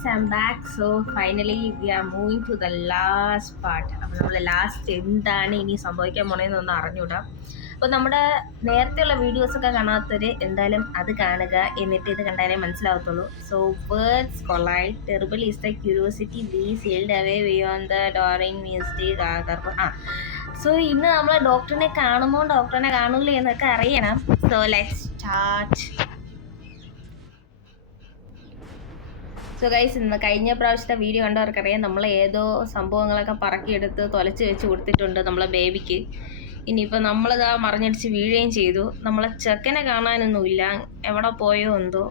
guys, I'm back. So finally we are moving to the last part. അപ്പോൾ നമ്മൾ last എന്താണ് ഇനി സംഭവിക്കാൻ പോണേന്നൊന്ന് അറിഞ്ഞൂടാ. അപ്പോൾ നമ്മുടെ നേരത്തെയുള്ള വീഡിയോസൊക്കെ കാണാത്തവർ എന്തായാലും അത് കാണുക, എന്നിട്ട് ഇത് കണ്ടാലേ മനസ്സിലാവത്തുള്ളൂ. So words collide, terrible is the curiosity be sealed away beyond the daring mistake so ഇന്ന് നമ്മൾ ഡോക്ടറിനെ കാണുമ്പോൾ ഡോക്ടറിനെ കാണൂലേ എന്നൊക്കെ അറിയണം. So let's start. So guys, ഇന്ന് കഴിഞ്ഞ പ്രാവശ്യത്തെ വീഡിയോ കണ്ടവർക്കറിയാം നമ്മൾ ഏതോ സംഭവങ്ങളൊക്കെ പറക്കിയെടുത്ത് തൊലച്ച് വെച്ച് കൊടുത്തിട്ടുണ്ട് നമ്മളെ ബേബിക്ക്. ഇനിയിപ്പോൾ നമ്മളിതാ മറിഞ്ഞടിച്ച് വീഴുകയും ചെയ്തു. നമ്മളെ ചെക്കനെ കാണാനൊന്നുമില്ല, എവിടെ പോയോ എന്തോ.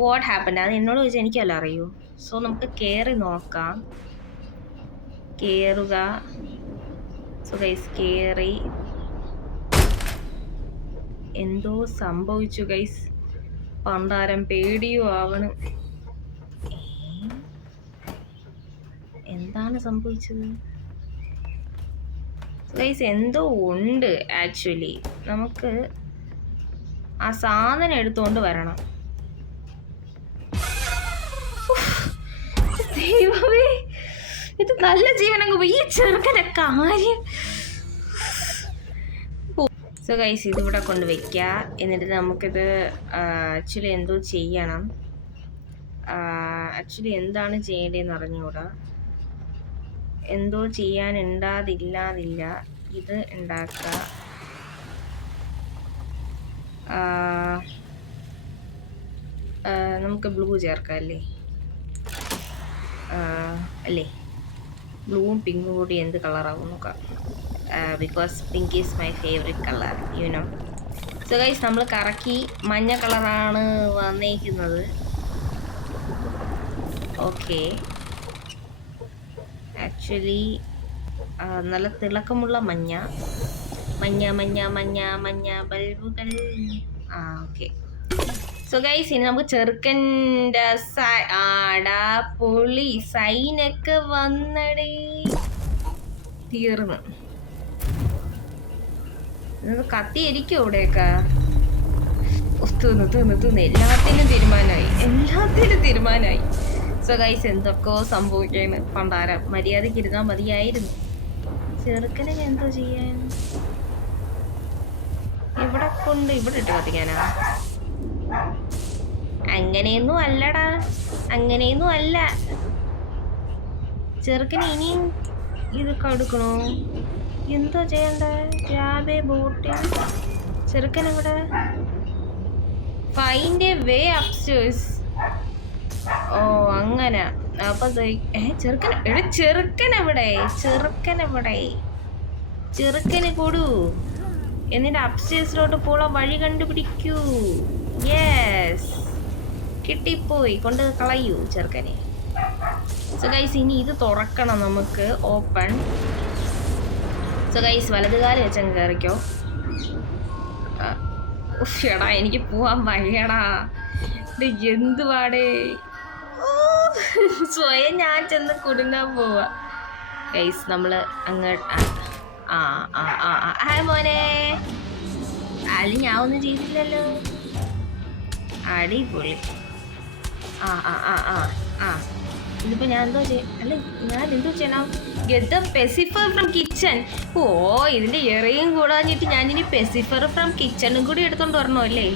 വാട്ട് ഹാപ്പൻഡ് അത് എന്നോട് ചോദിച്ചാൽ എനിക്കല്ല അറിയൂ. സോ നമുക്ക് കയറി നോക്കാം. കയറുക. സോ ഗൈസ് കയറി. എന്തോ സംഭവിച്ചു ഗൈസ്. പണ്ടാരം പേടിയോ ആവണം. എന്താണ് സംഭവിച്ചത് ഗൈസ്? എന്തോ ഉണ്ട് ആക്ച്വലി. നമുക്ക് ആ സാധനം എടുത്തുകൊണ്ട് വരണം. ദൈവമേ, ഇത് നല്ല ജീവനങ്ങ് പോയി. ഈ ചെറുക്കനെ കാര്യം. സോ ഗൈസ്, ഇതിവിടെ കൊണ്ട് വെക്കുക. എന്നിട്ട് നമുക്കിത് ആക്ച്വലി എന്തോ ചെയ്യണം. ആക്ച്വലി എന്താണ് ചെയ്യേണ്ടതെന്ന് അറിഞ്ഞുകൂടാ. എന്തോ ചെയ്യാനുണ്ടാതില്ലാതില്ല. ഇത് ഉണ്ടാക്കുക. നമുക്ക് ബ്ലൂ ചേർക്കാം അല്ലേ? അല്ലേ, ബ്ലൂവും പിങ്കും കൂടി എന്ത് കളറാവും നോക്കാം. Because pink is my favourite colour, you know. So guys, നമ്മൾ കറക്കി മഞ്ഞ കളറാണ് വന്നേക്കുന്നത്. ഓക്കെ, ആക്ച്വലി നല്ല തിളക്കമുള്ള മഞ്ഞ മഞ്ഞ മഞ്ഞ മഞ്ഞ മഞ്ഞ ബൾബുകൾ. ഓക്കെ. സോ ഗൈസ്, ഇനി നമുക്ക് ചെറുക്കൻ്റെ ആടാ പൊളി സൈനൊക്കെ വന്നടേ. തീർന്ന് കത്തിയിരിക്കും ഇവിടെയൊക്കെ. തീർന്ന് എല്ലാത്തിനും തീരുമാനമായി. സോ ഗൈസ്, എന്തൊക്കെയോ സംഭവിക്കാണ്. പണ്ടാരം മര്യാദയ്ക്ക് ഇരുന്നാൽ മതിയായിരുന്നു. ചെറുക്കനെ എന്തോ ചെയ്യാൻ? ഇവിടെ ഇട്ട് കത്തിക്കാനാ? അങ്ങനെയൊന്നും അല്ലടാ, അങ്ങനെയൊന്നും അല്ല. ചെറുക്കനെ ഇനിയും ഇത് കൊടുക്കണോ? എന്തോ ചെയ്യണ്ട? രാബേ ബോട്ടിൽ ചെറുക്കൻ ഇവിടെ. Find a way upstairs. ഓ അങ്ങനെ. അപ്പൊ ചെറുക്കനെ കൊടു, എന്നിട്ട് അപ്സ്റ്റേഴ്സിലോട്ട് പോള വഴി കണ്ടുപിടിക്കൂ. യെസ്, കിട്ടിപ്പോയി. കൊണ്ട് കളയൂ ചെറുക്കനെ. സോ ഗൈസ്, ഇനി ഇത് തുറക്കണം നമുക്ക്. ഓപ്പൺ. സോ ഗൈസ്, വലതുകാലം വെച്ചങ്ങ് കയറിക്കോ. എടാ, എനിക്ക് പോവാൻ വയ്യടാ. എന്തുവാടേ, സ്വയം ഞാൻ ചെന്ന് കുടുങ്ങാൻ പോവാ. ഗൈസ്, നമ്മള് അങ്ങോട്ട് മോനെ അല്ല, ഞാൻ ഒന്നും ചെയ്തില്ലല്ലോ. അടിപൊളി. ഇതിപ്പോ ഞാൻ എന്തോ ഞാൻ എന്തോ ചെയ്യണം? Get the pacifier from kitchen. ഓ, ഇതിന്റെ ഇറയും കൂടാഞ്ഞിട്ട് ഞാനിനി പെസിഫർ ഫ്രം കിച്ചണും കൂടി എടുത്തോണ്ട് വരണോ അല്ലേ?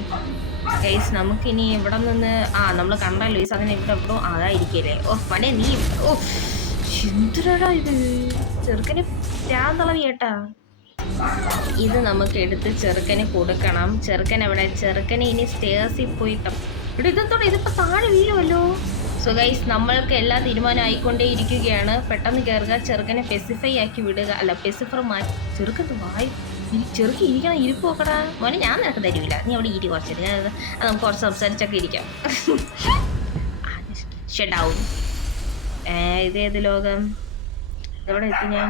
ഗൈസ്, നമുക്കിനി ഇവിടെ നിന്ന് നമ്മൾ കണ്ടല്ലോ ഈ സാധനം ഇവിടെ എവിടോ അതായിരിക്കല്ലേ. ഓ പണേ, നീ ഓ എന്തിനാടാ ഇത്? ചെറുക്കന് പ്രാന്തളവി കേട്ടാ. ഇത് നമുക്ക് എടുത്ത് ചെറുക്കന് കൊടുക്കണം. ചെറുക്കൻ എവിടെ? ചെറുക്കനെ ഇനി സ്റ്റേഴ്സിൽ പോയി ഇതെത്തോടെ ഇതിപ്പോ താഴെ വീഴുമല്ലോ. സോ ഗൈസ്, നമ്മൾക്ക് എല്ലാ തീരുമാനം ആയിക്കൊണ്ടേ ഇരിക്കുകയാണ്. പെട്ടെന്ന് കയറുക, ചെറുക്കനെ പെസിഫൈ ആക്കി വിടുക. അല്ല, പെസിഫർ മാറ്റി. ചെറുക്കത്ത് വായി ചെറുക്കി ഇരിക്കണം. ഇരിപ്പ് നോക്കടാ മോനെ, ഞാൻ നിനക്ക് തരൂല. നീ അവിടെ ഇരി കുറച്ചിട്ട്. അത് നമുക്ക് കുറച്ച് സംസാരിച്ചൊക്കെ ഇരിക്കാം. ഷെഡൗൺ. ഇതേത് ലോകം? എവിടെ എത്തി ഞാൻ?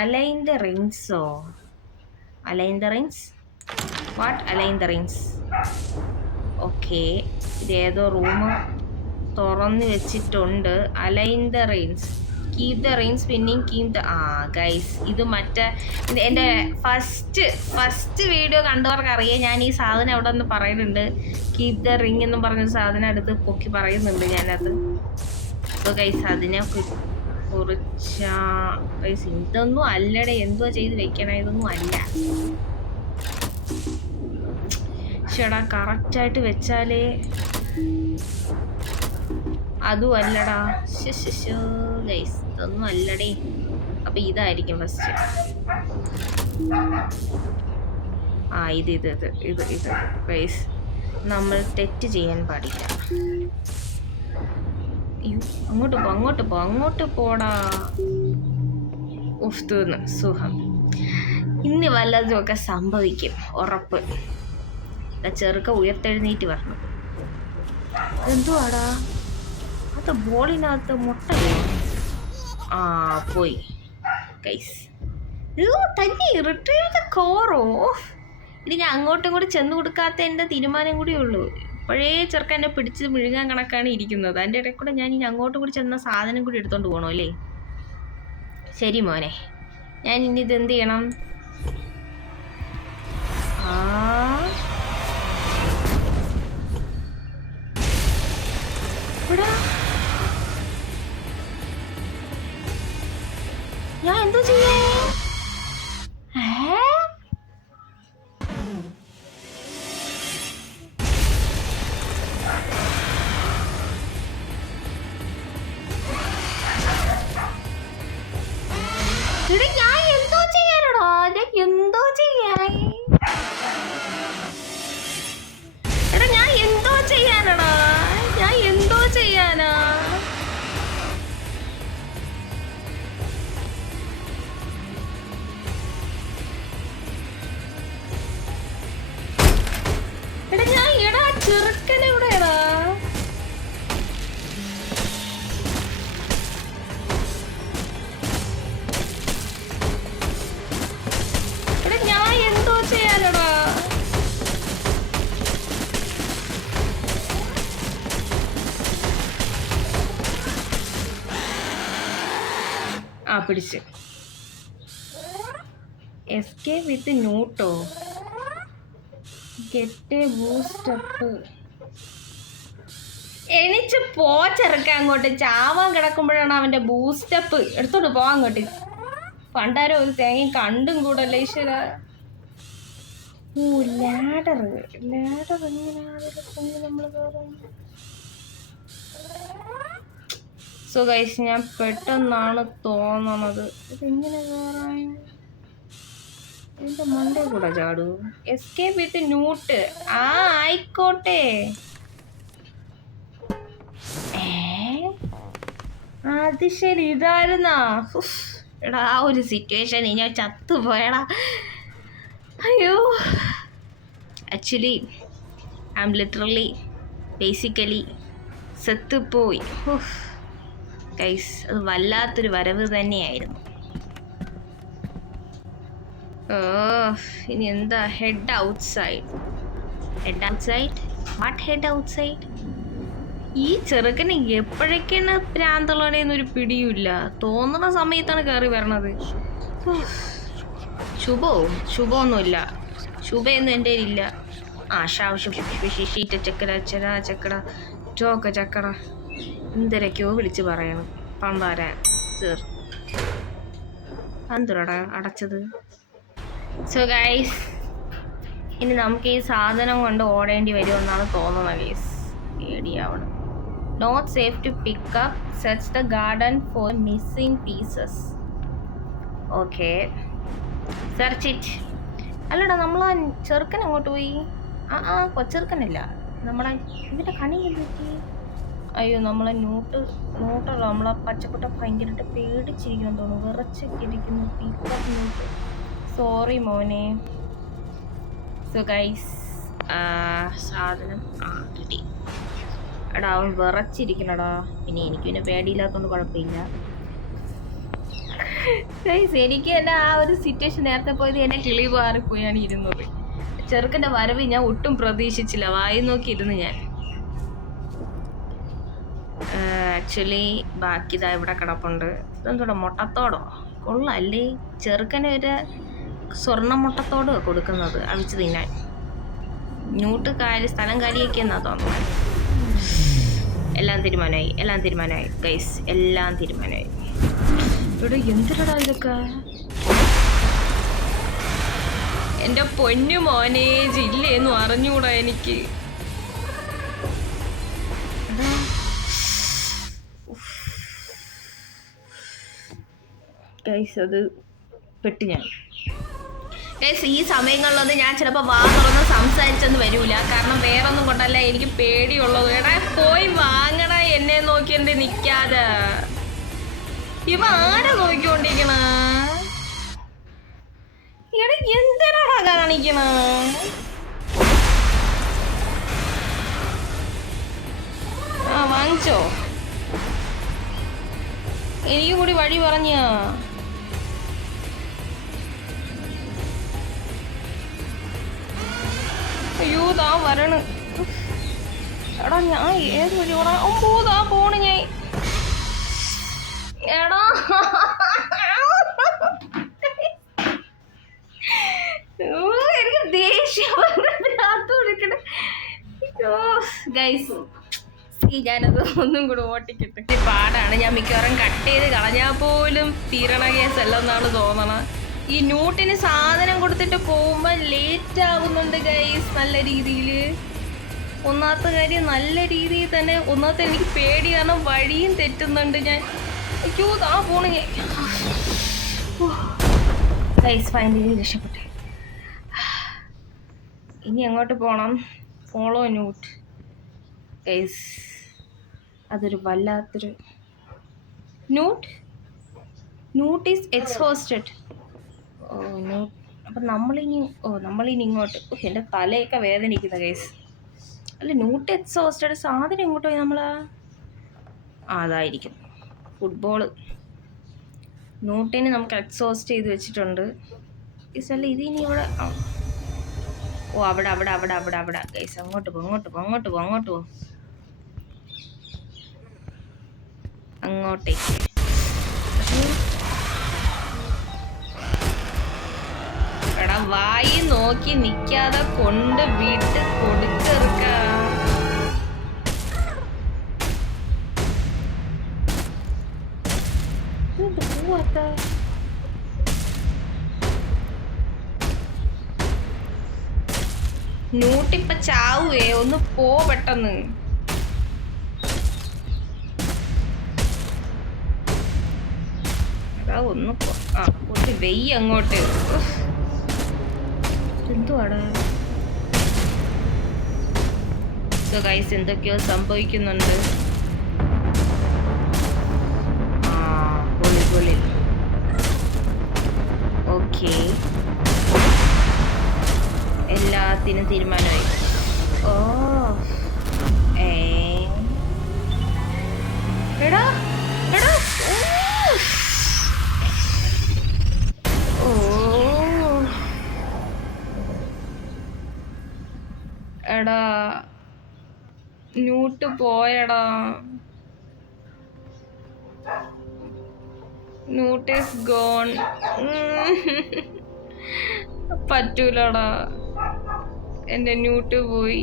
അലൈൻ ദ റിങ്സോ? Align the rings? What align the rings? Okay, ഇതേതോ റൂം തുറന്ന് വെച്ചിട്ടുണ്ട്. Align the rings. Keep the ring spinning keep the guys ഇത് മറ്റേ എൻ്റെ ഫസ്റ്റ് വീഡിയോ കണ്ടവർക്ക് അറിയാം. ഞാൻ ഈ സാധനം അവിടെ ഒന്ന് പറയുന്നുണ്ട്. കീപ് ദ റിംഗ് എന്നും പറഞ്ഞൊരു സാധനം എടുത്ത് പൊക്കി പറയുന്നുണ്ട് ഞാനത്. അപ്പോൾ ഗൈസ് അതിനെ കുറിച്ച് ഗൈസ് ഇതൊന്നും അല്ലടേ. എന്തുവാ ചെയ്ത് വെക്കണേ? ഇതൊന്നും അല്ല. ചേടാ കറക്റ്റായിട്ട് വെച്ചാലേ അതും അല്ലടാ. ഗൈസ് ഇതൊന്നും അല്ലടേ. അപ്പൊ ഇതായിരിക്കും ഫസ്റ്റ്. ഇത് ഇത് ഇത് ഇത് ഇത് ഗൈസ് നമ്മൾ തെറ്റ് ചെയ്യാൻ പാടില്ല. അങ്ങോട്ട് പോടാ. ഉഫ് തീർന്ന് സുഖം. ഇന്ന് വല്ലതുമൊക്കെ സംഭവിക്കും ഉറപ്പ്. ചെറുക്ക ഉയർത്തെഴുന്നേറ്റ് വരണം. എന്തുവാടാ അത്? ബോളിനകത്ത് മുട്ട പോയി ഗൈസ്. തന്നെ റിട്രീവ് ദ കോറോ. ഇനി ഞാൻ അങ്ങോട്ടും കൂടി ചെന്ന് കൊടുക്കാത്ത എൻ്റെ തീരുമാനം കൂടി ഉള്ളൂ. ഇപ്പോഴേ ചെറുക്ക എന്നെ പിടിച്ച് മുഴുകാൻ കണക്കാണ് ഇരിക്കുന്നത്. അതിൻ്റെ ഇടയിൽ കൂടെ ഞാൻ ഇനി അങ്ങോട്ടും കൂടി ചെന്ന സാധനം കൂടി എടുത്തോണ്ട് പോകണോ അല്ലേ? ശരി മോനെ, ഞാൻ ഇനി ഇതെന്ത് ചെയ്യണം? ഞാൻ എന്തോ ചെയ്യേ? ഞാൻ എന്തോ ചെയ്യാനടാ? എന്തോ ചെയ്യാൻ? എടാ ഞാൻ എന്തോ ചെയ്യാനടാ? ഞാൻ എന്തോ ചെയ്യാനാ? എടാ ചെറുക്കനെവിടെയാടാ? എടാ ഞാൻ എന്തോ ചെയ്യാനടാ? പിടിച്ച് എസ്കേപ്പ് വിത്ത് ന്യൂട്ടോ. Get a boost up. എണിച്ച് ചെറുക്കാൻ അങ്ങോട്ട്. ചാവാൻ കിടക്കുമ്പോഴാണ് അവൻ്റെ ബൂസ്റ്റപ്പ്. എടുത്തോട്ട് പോവാൻ അങ്ങോട്ട്. പണ്ടാരോ ഒരു തേങ്ങയും കണ്ടും കൂടല്ലേ ഈശ്വര. ലാഡർ എങ്ങനെയാണ് നമ്മൾ കയറും? സോ ഗൈസ് ഞാൻ പെട്ടെന്നാണ് തോന്നണത് ഇതെങ്ങനെ കയറാൻ? എന്റെ മണ്ടേ കൂടെ ചാടൂ. എസ്കേപ്പ് വിത്ത് ന്യൂട്ട്. ആയിക്കോട്ടെ. അത് ശരി ഇതായിരുന്നാ? എടാ ആ ഒരു സിറ്റുവേഷൻ ഞാൻ ചത്തുപോയടാ. അയ്യോ actually I am literally basically സെത്തുപോയി. ഗൈസ് അത് വല്ലാത്തൊരു വരവ് തന്നെയായിരുന്നു. ഇനി എന്താ? Head outside. What head outside? ഈ ചെറുക്കന് എപ്പോഴൊക്കെയാണ് പ്രാന്തളടേന്നൊരു പിടിയുമില്ല. തോന്നുന്ന സമയത്താണ് കയറി വരണത്. ശുഭമൊന്നുമില്ല. ശുഭയൊന്നും എൻ്റെ ഇല്ല. ഷീറ്റ ചക്കട ചെടാ ചക്കട ചോക്ക ചക്കട എന്തൊക്കെയോ വിളിച്ച് പറയണം. പമ്പാരാൻ എന്തുടാ അടച്ചത്? സോ ഗൈസ് ഇനി നമുക്ക് ഈ സാധനം കൊണ്ട് ഓടേണ്ടി വരുമെന്നാണ് തോന്നുന്നത് ഗൈസ്. പേടിയാവണം. Not safe to pick up. Search the garden for missing pieces. Okay search it. അല്ലടാ നമ്മൾ ആ ചെറുക്കൻ അങ്ങോട്ട് പോയി. കൊച്ചെറുക്കനല്ല നമ്മളെ ഇതിൻ്റെ കണി എന്തൊക്കെ. അയ്യോ നമ്മളെ ന്യൂട്ടല്ല നമ്മളെ പച്ചക്കുട്ട ഭയങ്കരമായിട്ട് പേടിച്ചിരിക്കുന്നു തോന്നുന്നു. വിറച്ചൊക്കെ ഇരിക്കുന്നു. പിക്കപ്പ് ന്യൂട്ട്. സോറി മോനെ. സോ ഗൈസ് സാധനം കിട്ടി. എടാ അവൻ വിറച്ചിരിക്കണടാ. പിന്നെ എനിക്ക് പിന്നെ പേടിയില്ലാത്തതുകൊണ്ട് കുഴപ്പമില്ല ഗൈസ്. എനിക്ക് തന്നെ ആ ഒരു സിറ്റുവേഷൻ നേരത്തെ പോയത് എന്നെ കിളി മാറിപ്പോയാണ് ഇരുന്നത്. ചെറുക്കൻ്റെ വരവ് ഞാൻ ഒട്ടും പ്രതീക്ഷിച്ചില്ല. വായി നോക്കിയിരുന്നു ഞാൻ. ആക്ച്വലി ബാക്കി ഇതാ ഇവിടെ കിടപ്പുണ്ട്. ഇതെന്തോടാ മുട്ടത്തോടോ? കൊള്ളാല്ലേ, ചെറുക്കന് ഒരു സ്വർണ്ണ മുട്ടത്തോട് കൊടുക്കുന്നത് അവിച്ച് തിന്നാൻ. ന്യൂട്ട് സ്ഥലം കാലിയൊക്കെ എന്നാ തോന്നുന്നത്. എല്ലാം തീരുമാനമായി ഗൈസ്, എല്ലാം തീരുമാനമായി. ഇവിടെ എന്തിനടാ ഇതൊക്കെ? എൻ്റെ പൊന്നു മോനെ, ജില്ലേന്നും അറിഞ്ഞൂടാ എനിക്ക്. ഗൈസ് അത് പെട്ട് ഞാൻ. ഗൈസ് ഈ സമയങ്ങളിലൊന്നും ഞാൻ ചിലപ്പോൾ വാ തുറന്ന് സംസാരിച്ചെന്ന് വരൂല. കാരണം വേറൊന്നും കൊണ്ടല്ല, എനിക്ക് പേടിയുള്ളത്. എടാ പോയി വാങ്ങണ, എന്നെ നോക്കി എന്റെ നിക്കാതെ. ഇവ ആരാ നോക്കിക്കൊണ്ടിരിക്കണ? എടാ എന്തിനാടാ കാണിക്കണ? ആ വാങ്ങിച്ചോ? എനിക്ക് കൂടി വഴി പറഞ്ഞ. അയ്യോ താ വരണ്. എടാ ഞാൻ ഏത് വഴി പോണ? താ പോണ് ഞാൻ. എടാ എനിക്ക് ദേഷ്യം കൊടുക്കണ. ഗൈസ് ഞാനത് ഒന്നും കൂടെ ഓട്ടിക്കിട്ട് പാടാണ്. ഞാൻ മിക്കവാറും കട്ട് ചെയ്ത് കളഞ്ഞാൽ പോലും തീരണ കേസല്ലെന്നാണ് തോന്നണം. ഈ ന്യൂട്ടിന് സാധനം കൊടുത്തിട്ട് പോകുമ്പോൾ ലേറ്റ് ആകുന്നുണ്ട് ഗൈസ് നല്ല രീതിയിൽ. ഒന്നാമത്തെ കാര്യം നല്ല രീതിയിൽ തന്നെ. ഒന്നാമത്തെ എനിക്ക് പേടി, കാരണം വഴിയും തെറ്റുന്നുണ്ട് ഞാൻ. അയ്യോ താ പോണ ഗൈസ്. ഫൈനലി രക്ഷപ്പെട്ടെ. ഇനി എങ്ങോട്ട് പോകണം? Follow Newt guys. അതൊരു വല്ലാത്തൊരു ന്യൂട്ട് ഈസ് എക്സോസ്റ്റഡ്. ന്യൂട്ട്. അപ്പം നമ്മളിനി ഇങ്ങോട്ട്. എൻ്റെ തലയൊക്കെ വേദനിക്കുന്ന ഗൈസ്. അല്ല ന്യൂട്ട് എക്സോസ്റ്റഡ് സാധനം എങ്ങോട്ട് പോയി നമ്മൾ? അതായിരിക്കും ഫുട്ബോള്. ന്യൂട്ടിന് നമുക്ക് എക്സോസ്റ്റ് ചെയ്ത് വെച്ചിട്ടുണ്ട്. അല്ല ഇതിനി ഇവിടെ. അവിടെ ഗൈസ്. അങ്ങോട്ട് പോ. അങ്ങോട്ടേക്ക്. എടാ വായി നോക്കി നിക്കാതെ കൊണ്ട് വിട്ട് കൊടുക്കെറുക്ക. ന്യൂട്ടിപ്പ ചാവുവേ, ഒന്ന് പോ പെട്ടെന്ന്. ഒന്ന് കുറച്ച് വെയ്യ അങ്ങോട്ട്. എന്തുവാടാ ഗൈസ്? എന്തൊക്കെയോ സംഭവിക്കുന്നുണ്ട്. പൊളി. ഓക്കെ, എല്ലാത്തിനും തീരുമാനമായി. എടാ എടാ ന്യൂട്ട് പോയടാ. ന്യൂട്ട് ഈസ് ഗോൺ. പറ്റൂലടാ, എൻ്റെ ന്യൂട്ട് പോയി.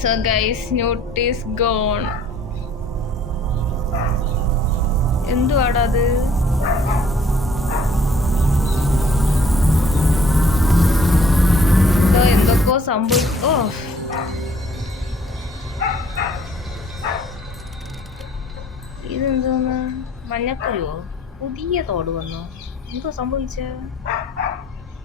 So guys, Newt is gone. എന്തുവാടാ അത്? എന്തൊക്കെയോ സംഭവിച്ചു. ഇതെന്തോന്ന്? മഞ്ഞക്കുരുവോ? പുതിയ തോട് വന്നോ? എന്തോ സംഭവിച്ച?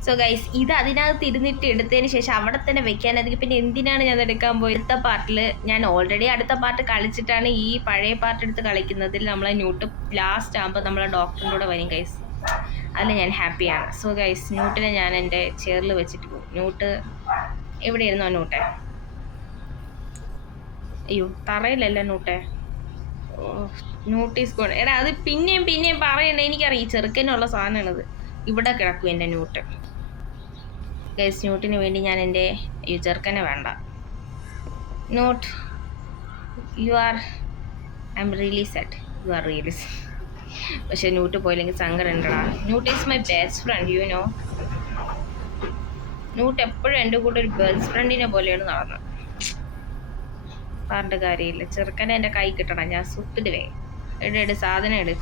സോ ഗൈസ്, ഇത് അതിനകത്ത് ഇരുന്നിട്ട് എടുത്തതിന് ശേഷം അവിടെ തന്നെ വെക്കാൻ. അതിൽ പിന്നെ എന്തിനാണ് ഞാൻ എടുക്കാൻ പോയി? അടുത്ത പാർട്ടിൽ ഞാൻ ഓൾറെഡി അടുത്ത പാർട്ട് കളിച്ചിട്ടാണ് ഈ പഴയ പാർട്ട് എടുത്ത് കളിക്കുന്നതിൽ നമ്മളെ ന്യൂട്ട് ലാസ്റ്റ് ആകുമ്പോൾ നമ്മളെ ഡോക്ടറിൻ്റെ കൂടെ വരും ഗൈസ്. അതിൽ ഞാൻ ഹാപ്പിയാണ്. സോ ഗൈസ്, ന്യൂട്ടിനെ ഞാൻ എൻ്റെ ചെയറിൽ വെച്ചിട്ട് പോകും. ന്യൂട്ട് എവിടെ ഇരുന്നോ? ന്യൂട്ടെ, അയ്യോ തറയിലല്ല ന്യൂട്ടെ. Notice code. എടാ അത് പിന്നെയും പറയണ്ട, എനിക്കറിയാം ചെറുക്കനുള്ള സാധനമാണിത്. ഇവിടെ കിടക്കും എൻ്റെ ന്യൂട്ട്. ഗൈസ്, ന്യൂട്ടിന് വേണ്ടി ഞാൻ എൻ്റെ ചെറുക്കനെ വേണ്ട. Not I am really sad. You are really. പക്ഷെ ന്യൂട്ട് പോയില്ലെങ്കിൽ സങ്കടം ഉണ്ടടാ. Newt is my best friend, you know. Newt എപ്പോഴും എൻ്റെ കൂടെ ഒരു ബെസ്റ്റ് ഫ്രണ്ടിനെ പോലെയാണ് നടന്നത്. പറഞ്ഞിട്ട് കാര്യമില്ല. ചെറുക്കനെ എൻ്റെ കൈ കിട്ടണം, ഞാൻ സുത്തിടുവേ. എട് സാധനം എട്.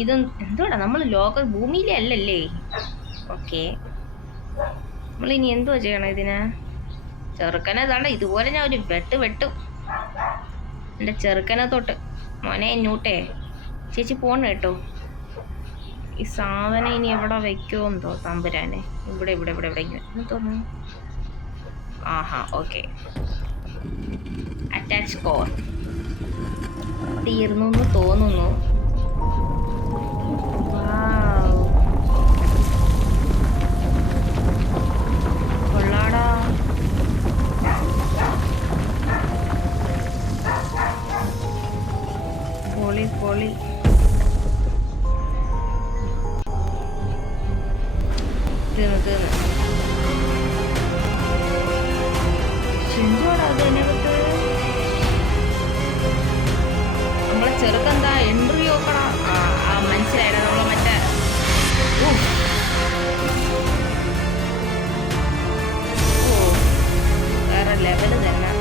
ഇതും എന്തുവാടാ, നമ്മൾ ഭൂമിയിലെ അല്ലല്ലേ. ഓക്കെ, നമ്മളിനി എന്തുവാ ചെയ്യണം ഇതിന്? ചെറുക്കനെ താണ്ട ഇതുപോലെ ഞാൻ ഒരു വെട്ടും എൻ്റെ ചെറുക്കനെ തൊട്ട്. മോനെ ന്യൂട്ടേ, ചേച്ചി പോണ കേട്ടോ. ഈ സാധനം ഇനി എവിടെ വെക്കുമോ എന്തോ തമ്പുരാനെ. ഇവിടെ തോന്നുന്നു. ആഹാ, ഓക്കെ. അറ്റാച്ച് കോർ തീർന്നു എന്ന് തോന്നുന്നു. കൊള്ളാടാ. പൊളി. തീർന്നു. എന്തുവാടാ അത് അതിനകത്ത്? നമ്മളെ ചെറുക്കെന്താ എൻട്രി നോക്കടാ. മനസ്സിലായില്ല, നമ്മളെ മറ്റേ വേറെ ലെവല് തന്നെ.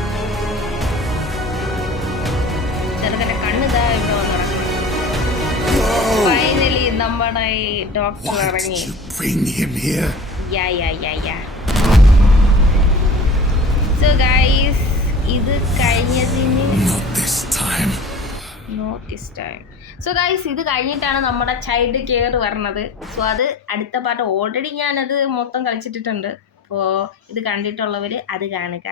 ചെറുക്കൻ്റെ കണ്ണിതാ ഇവിടെ വന്ന് നടക്കണം. ഫൈനലി നമ്മുടെ ഡോക്ടർ ഇറങ്ങി. സോ ഗൈസ്, ഇത് കഴിഞ്ഞതിന് സോ ഗൈസ്, ഇത് കഴിഞ്ഞിട്ടാണ് നമ്മുടെ ചൈൽഡ് കെയർ വരണത്. സോ അത് അടുത്ത പാട്ട് ഓൾറെഡി ഞാനത് മൊത്തം കളിച്ചിട്ടിട്ടുണ്ട്. അപ്പോൾ ഇത് കണ്ടിട്ടുള്ളവർ അത് കാണുക.